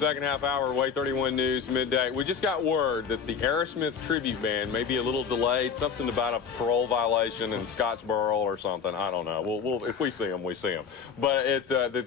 second half hour, Way 31 News, midday. We just got word that the Aerosmith tribute band may be a little delayed, something about a parole violation in Scottsboro or something. I don't know. We'll if we see them, we see them. But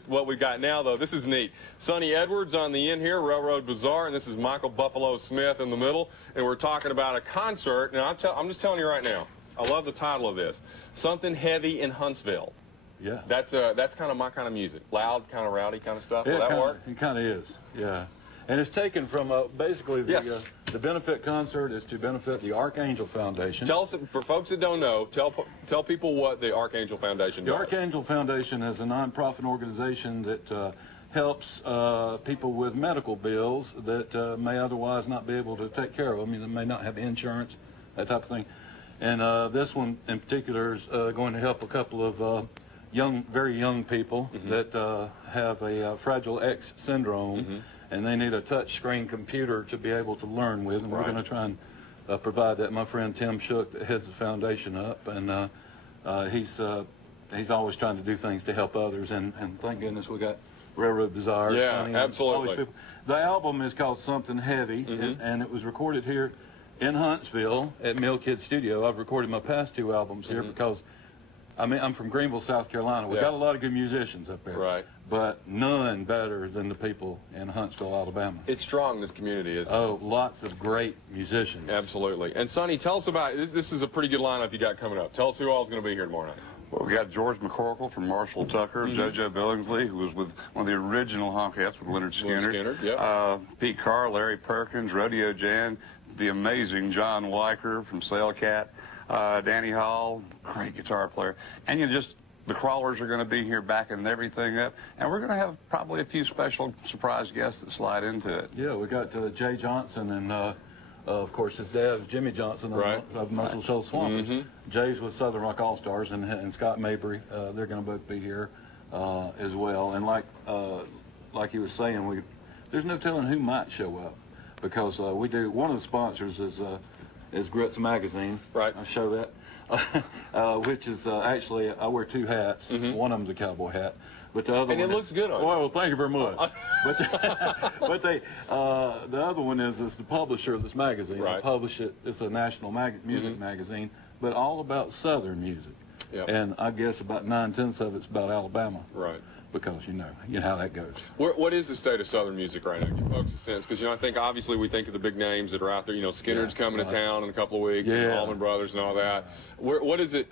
what we got now, though, this is neat. Sonny Edwards on the end here, Railroad Bazaar, and this is Michael Buffalo Smith in the middle. And we're talking about a concert. Now, I'm just telling you right now, I love the title of this. Something Heavy in Huntsville. Yeah. That's kind of my kind of music. Loud, kind of rowdy kind of stuff. Yeah, Will that work? It kind of is, yeah. And it's taken from basically the benefit concert is to benefit the Archangel Foundation. Tell us, for folks that don't know, tell people what the Archangel Foundation does. The Archangel Foundation is a nonprofit organization that helps people with medical bills that may otherwise not be able to take care of them. I mean, they may not have insurance, that type of thing. And this one in particular is going to help a couple of very young people that have a Fragile X syndrome, and they need a touch screen computer to be able to learn with, and we're going to try and provide that. My friend Tim Shook that heads the foundation up, and he's always trying to do things to help others, and thank goodness we got Railroad Bazaar. Yeah, Sonny, absolutely. The album is called Something Heavy, and it was recorded here in Huntsville at Mill Kid Studio. I've recorded my past two albums here because I'm from Greenville, South Carolina. We've got a lot of good musicians up there, but none better than the people in Huntsville, Alabama. It's strong, this community, isn't it? Oh, lots of great musicians. Absolutely. And Sonny, tell us about this. This is a pretty good lineup you got coming up. Tell us who all is going to be here tomorrow night. Well, we got George McCorkle from Marshall Tucker, JoJo Billingsley, who was with one of the original Honkettes with Leonard Skinner. Pete Carr, Larry Perkins, Rodeo Jan, the amazing John Weicker from Sailcat. Danny Hall, great guitar player. And just the Crawlers are going to be here backing everything up. And we're going to have probably a few special surprise guests that slide into it. Yeah, we got Jay Johnson and, of course, his dad is Jimmy Johnson of Muscle Shoals Swampers. Jay's with Southern Rock All-Stars, and Scott Mabry. They're going to both be here as well. And like he was saying, there's no telling who might show up because we do. One of the sponsors is Grits Magazine. Right. I show that, which is actually, I wear two hats. One of them's a cowboy hat, but the other and one it looks good on you. Well, thank you very much. but the other one is the publisher of this magazine. Right. I publish it. It's a national music magazine, but all about Southern music. And I guess about 9/10 of it's about Alabama. Right. Because you know how that goes. What is the state of Southern music right now? Give folks a sense, because I think obviously we think of the big names that are out there. Skinner's coming to town in a couple of weeks, and Allman Brothers and all that. What is it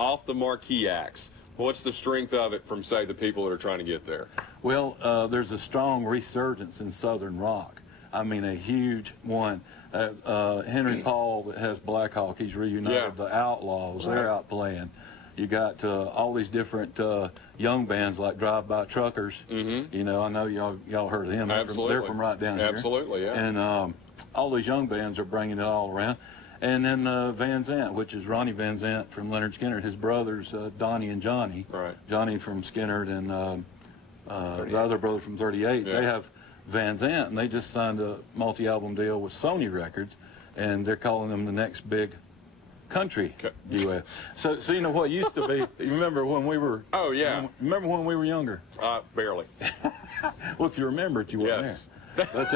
off the marquee acts? What's the strength of it from, say, the people that are trying to get there? Well, there's a strong resurgence in Southern rock. I mean, a huge one. Henry Paul that has Black Hawk, he's reunited the Outlaws. They're out playing. You got all these different young bands like Drive-By Truckers. I know y'all heard of them. They're from right down here. Absolutely, yeah. And all these young bands are bringing it all around. And then Van Zant, which is Ronnie Van Zant from Leonard Skinner. His brothers, Donnie and Johnny. Right. Johnny from Skinner and the other brother from 38. They have Van Zant, and they just signed a multi-album deal with Sony Records, and they're calling them the next big country duet. So what used to be, you remember when we were... Oh, yeah. Remember when we were younger? Barely. Well, if you remember it, you weren't there. But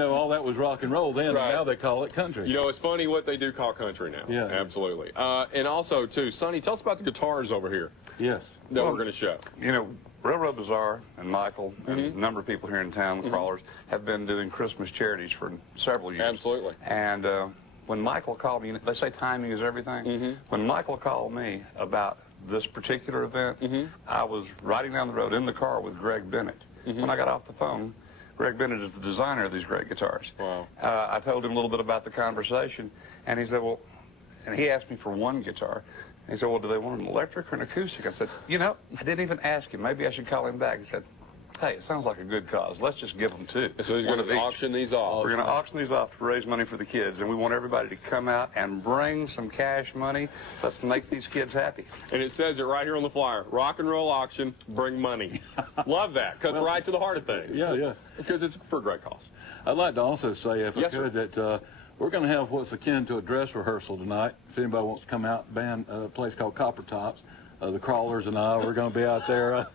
all that was rock and roll then, and now they call it country. It's funny what they do call country now. Yeah. Absolutely. And also, too, Sonny, tell us about the guitars over here. Yes. That we're going to show. Railroad Bazaar and Michael and a number of people here in town, the Crawlers, have been doing Christmas charities for several years. Absolutely. And when Michael called me, they say timing is everything. When Michael called me about this particular event, I was riding down the road in the car with Greg Bennett. When I got off the phone, Greg Bennett is the designer of these great guitars. Wow. I told him a little bit about the conversation, and he said, well, and he asked me for one guitar. He said, well, do they want an electric or an acoustic? I said, I didn't even ask him. Maybe I should call him back. He said, hey, it sounds like a good cause. Let's just give them two. So he's going to auction these off. We're going to auction these off to raise money for the kids, and we want everybody to come out and bring some cash money. Let's make these kids happy. And it says it right here on the flyer, rock and roll auction, bring money. Love that. Cuts right to the heart of things. Yeah. Because it's for a great cause. I'd like to also say, if I could, that we're going to have what's akin to a dress rehearsal tonight. If anybody wants to come out, a place called Copper Tops. the crawlers and I, we're going to be out there.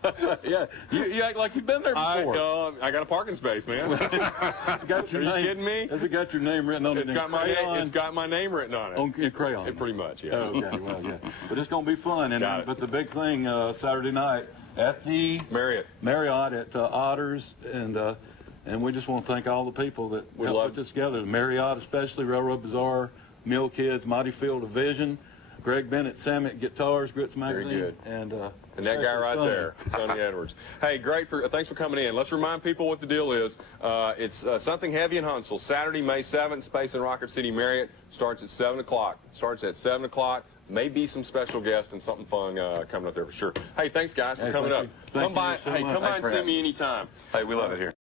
Yeah, you act like you've been there before. I got a parking space, man. Got your Are name, you kidding me? Has it got your name written on it? It's got my name. It's got my name written on it. In crayon. Pretty much, yeah. Oh, okay, well, yeah. But it's going to be fun. And but the big thing Saturday night at the Marriott at Otters, and we just want to thank all the people that helped put this together. The Marriott, especially Railroad Bazaar, Mill Kids, Mighty Field of Vision, Greg Bennett, Samet Guitars, Grits Magazine, very good. And that guy right there, Sonny Edwards. Hey, great thanks for coming in. Let's remind people what the deal is. It's Something Heavy in Huntsville, Saturday, May 7th, Space in Rocket City Marriott. Starts at 7 o'clock. Starts at 7 o'clock. Maybe some special guests and something fun coming up there for sure. Hey, thanks guys for coming up. Come by, come by and see me anytime. Hey, we love it here.